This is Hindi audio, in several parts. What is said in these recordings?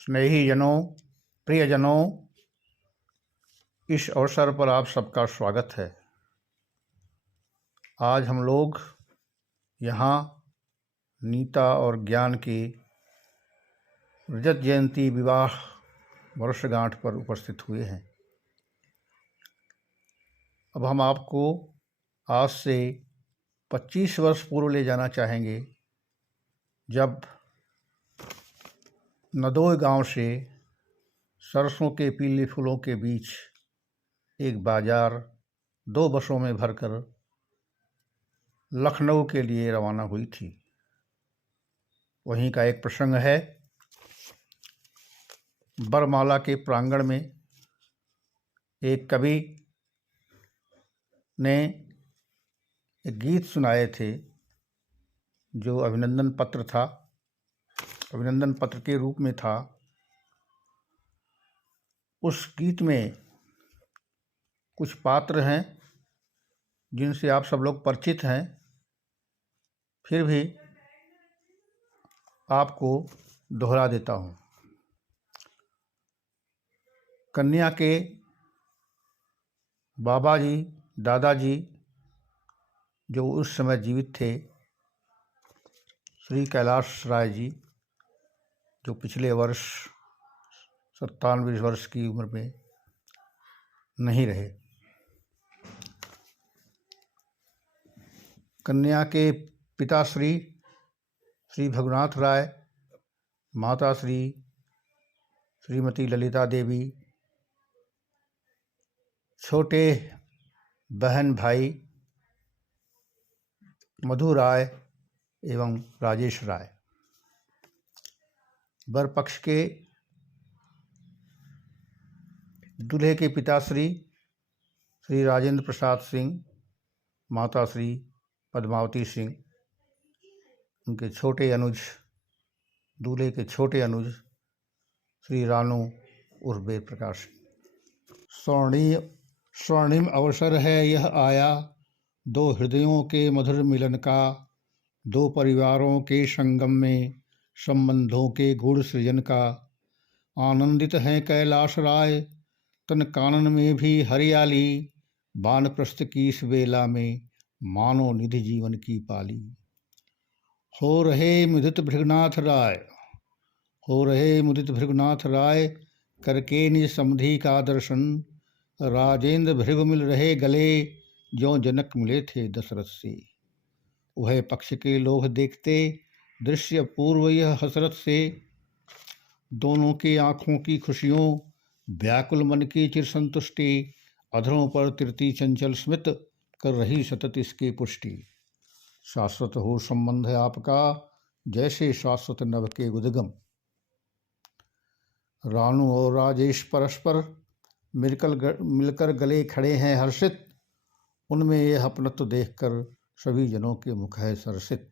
स्नेहीजनों, प्रियजनों, इस अवसर पर आप सबका स्वागत है। आज हम लोग यहाँ नीता और ज्ञान की रजत जयंती विवाह वर्षगांठ पर उपस्थित हुए हैं। अब हम आपको आज से 25 वर्ष पूर्व ले जाना चाहेंगे, जब नदोई गांव से सरसों के पीले फूलों के बीच एक बाजार 2 बसों में भरकर लखनऊ के लिए रवाना हुई थी। वहीं का एक प्रसंग है। बरमाला के प्रांगण में एक कवि ने एक गीत सुनाए थे, जो अभिनंदन पत्र के रूप में था। उस गीत में कुछ पात्र हैं जिनसे आप सब लोग परिचित हैं, फिर भी आपको दोहरा देता हूँ। कन्या के बाबा जी, दादाजी, जो उस समय जीवित थे, श्री कैलाश राय जी, जो पिछले वर्ष 97 वर्ष की उम्र में नहीं रहे। कन्या के पिता श्री भगुनाथ राय, माता श्रीमती ललिता देवी, छोटे बहन भाई मधु राय एवं राजेश राय। वर पक्ष के दूल्हे के पिता श्री राजेंद्र प्रसाद सिंह, माता श्री पद्मावती सिंह, उनके छोटे अनुज, दूल्हे के छोटे अनुज श्री रानू उर्फ वेद प्रकाश। स्वर्णिम अवसर है यह आया, 2 हृदयों के मधुर मिलन का, 2 परिवारों के संगम में संबंधों के गूढ़ सृजन का। आनंदित हैं कैलाश राय, तन कानन में भी हरियाली, वानप्रस्थ की इस बेला में मानो निधि जीवन की पाली। हो रहे मुदित भृगुनाथ राय, करके निज समधि का दर्शन, राजेंद्र भृगु मिल रहे गले, जो जनक मिले थे दशरथ से। वह पक्ष के लोग देखते दृश्य पूर्व यह हसरत से, दोनों की आंखों की खुशियों, व्याकुल मन की चिर संतुष्टि, अधरों पर तृती चंचल स्मित, कर रही सतत इसकी पुष्टि। शाश्वत हो संबंध आपका, जैसे शाश्वत नभ के उद्गम। रानू और राजेश परस्पर मिलकर गले खड़े हैं हर्षित, उनमें यह अपनत्व देखकर सभी जनों के मुख है सरसित।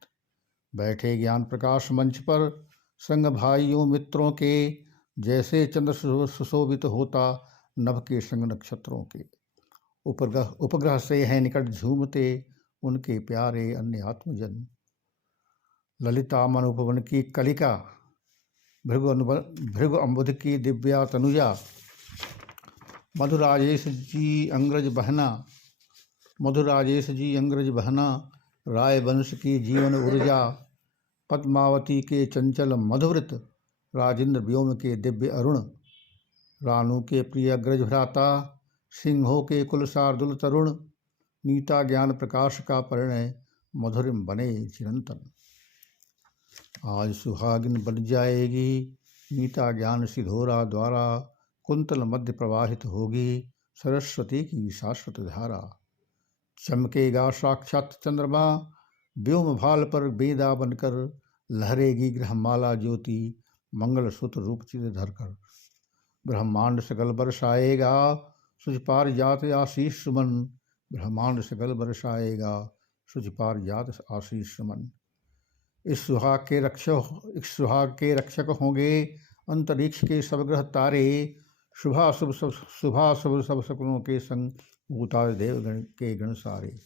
बैठे ज्ञान प्रकाश मंच पर संग भाइयों मित्रों के, जैसे चंद्र सुशोभित होता नभ के संग नक्षत्रों के। उपग्रह से हैं निकट झूमते, उनके प्यारे अन्य आत्मजन। ललिता मन उपवन की कलिका, भृगु अम्बुध की दिव्या तनुजा, मधुराजेश जी अंग्रज बहना, राय वंश की जीवन ऊर्जा, पद्मावती के चंचल मधुव्रत, राजेंद्र व्योम के दिव्य अरुण। रानू के प्रिय अग्रज भ्राता, सिंहों के कुल शार्दुल तरुण, नीता ज्ञान प्रकाश का परिणय, मधुरिम बने चिरंतन। आज सुहागिन बन जाएगी, नीता ज्ञान सिधोरा द्वारा, कुंतल मध्य प्रवाहित होगी, सरस्वती की शाश्वत धारा। चमकेगा साक्षात चंद्रमा, व्योम भाल पर बेदा बनकर, लहरेगी ग्रहमाला ज्योति, मंगल सूत्र रूप चिर धरकर। ब्रह्मांड सकल बरसाएगा, सुजपार जात आशीष सुमन, ब्रह्मांड सकल बरसाएगा, सुजपार जात आशीष सुमन। इस सुहाग के रक्षक होंगे अंतरिक्ष के सब ग्रह तारे, शुभाशुभ सब शकुनों के संग भूतादि देवगण के गण सारे।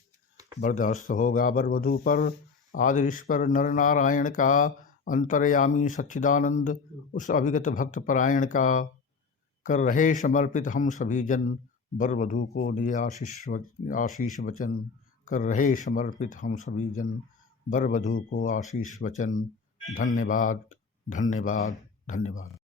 वरदहस्त होगा वर वधू पर, आदि ऋषि पर नर नारायण का, अंतर्यामी सच्चिदानंद उस अभिगत भक्त परायण का कर रहे समर्पित हम सभी जन। वर वधू को दिए आशीष वचन, कर रहे समर्पित हम सभी जन। वर वधू को आशीष वचन। धन्यवाद, धन्यवाद, धन्यवाद।